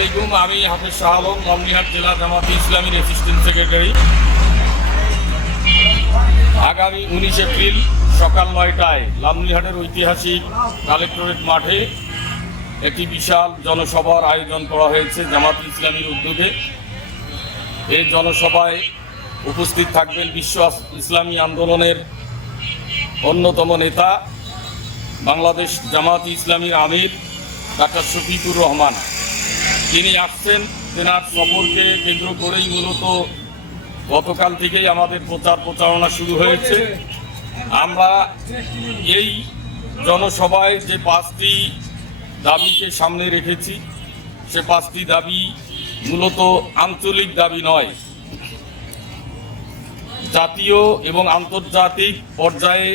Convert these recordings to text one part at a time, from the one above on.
আলাইকুম। আমি হাফেজ শাহ আলম, লালমনিরহাট জেলা জামাতে ইসলামীর অ্যাসিস্ট্যান্ট সেক্রেটারি। আগামী 19 এপ্রিল সকাল 9টায় লালমনিরহাটের ঐতিহাসিক কালেক্টরেট মাঠে একটি বিশাল জনসভার আয়োজন করা হয়েছে জামাতে ইসলামীর উদ্যোগে। এই জনসভায় উপস্থিত থাকবেন বিশ্ব ইসলামী আন্দোলনের অন্যতম নেতা, বাংলাদেশ জামাতে ইসলামীর আমির ডাক্তার শফিকুর রহমান। তিনি আসছেন, তেনার সফরকে কেন্দ্র করেই মূলত গতকাল থেকেই আমাদের প্রচারণা শুরু হয়েছে। আমরা এই জনসভায় যে 5টি দাবিকে সামনে রেখেছি, সে 5টি দাবি মূলত আঞ্চলিক দাবি নয়, জাতীয় এবং আন্তর্জাতিক পর্যায়ে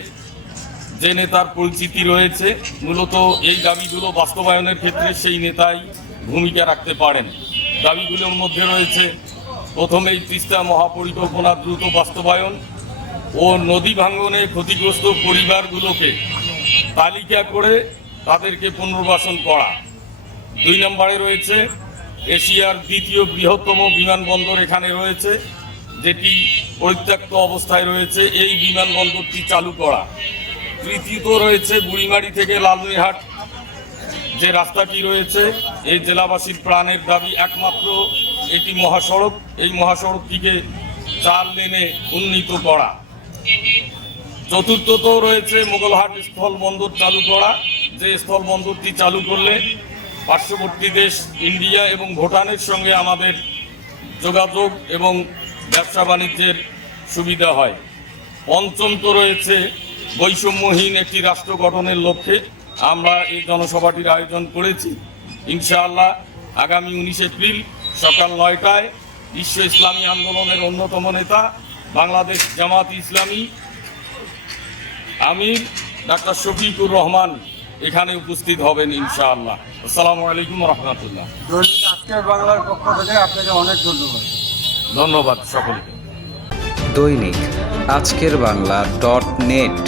যে নেতার পরিচিতি রয়েছে, মূলত এই দাবিগুলো বাস্তবায়নের ক্ষেত্রে সেই নেতাই ভূমিকা রাখতে পারেন। দাবিগুলোর মধ্যে রয়েছে প্রথমেই তিস্তা মহাপরিকল্পনা দ্রুত বাস্তবায়ন ও নদী ভাঙনে ক্ষতিগ্রস্ত পরিবারগুলোকে তালিকা করে তাদেরকে পুনর্বাসন করা। 2 নম্বরে রয়েছে এশিয়ার দ্বিতীয় বৃহত্তম বিমানবন্দর এখানে রয়েছে, যেটি পরিত্যক্ত অবস্থায় রয়েছে, এই বিমানবন্দরটি চালু করা। তৃতীয়ত রয়েছে বুড়িমারি থেকে লালমনিরহাট যে রাস্তাটি রয়েছে, এই জেলাবাসীর প্রাণের দাবি একমাত্র এটি মহাসড়ক, এই মহাসড়কটিকে 4 লেনে উন্নীত করা। চতুর্থত রয়েছে মোগলহাট স্থলবন্দর চালু করা, যে স্থলবন্দরটি চালু করলে পার্শ্ববর্তী দেশ ইন্ডিয়া এবং ভুটানের সঙ্গে আমাদের যোগাযোগ এবং ব্যবসা বাণিজ্যের সুবিধা হয়। পঞ্চমত রয়েছে বৈষম্যহীন একটি রাষ্ট্র গঠনের লক্ষ্যে আমরা এই জনসভাটির আয়োজন করেছি। ইনশাআল্লাহ আগামী 19 এপ্রিল সকাল 9টায় বিশ্ব ইসলামী আন্দোলনের অন্যতম নেতা, বাংলাদেশ জামাত ইসলামী আমির ডাক্তার শফিকুর রহমান এখানে উপস্থিত হবেন ইনশাআল্লাহ। আসসালামু আলাইকুম রহমতুল্লাহ। আজকের বাংলার পক্ষ থেকে আপনাকে অনেক ধন্যবাদ। ধন্যবাদ সকলকে। দৈনিক আজকের বাংলা .net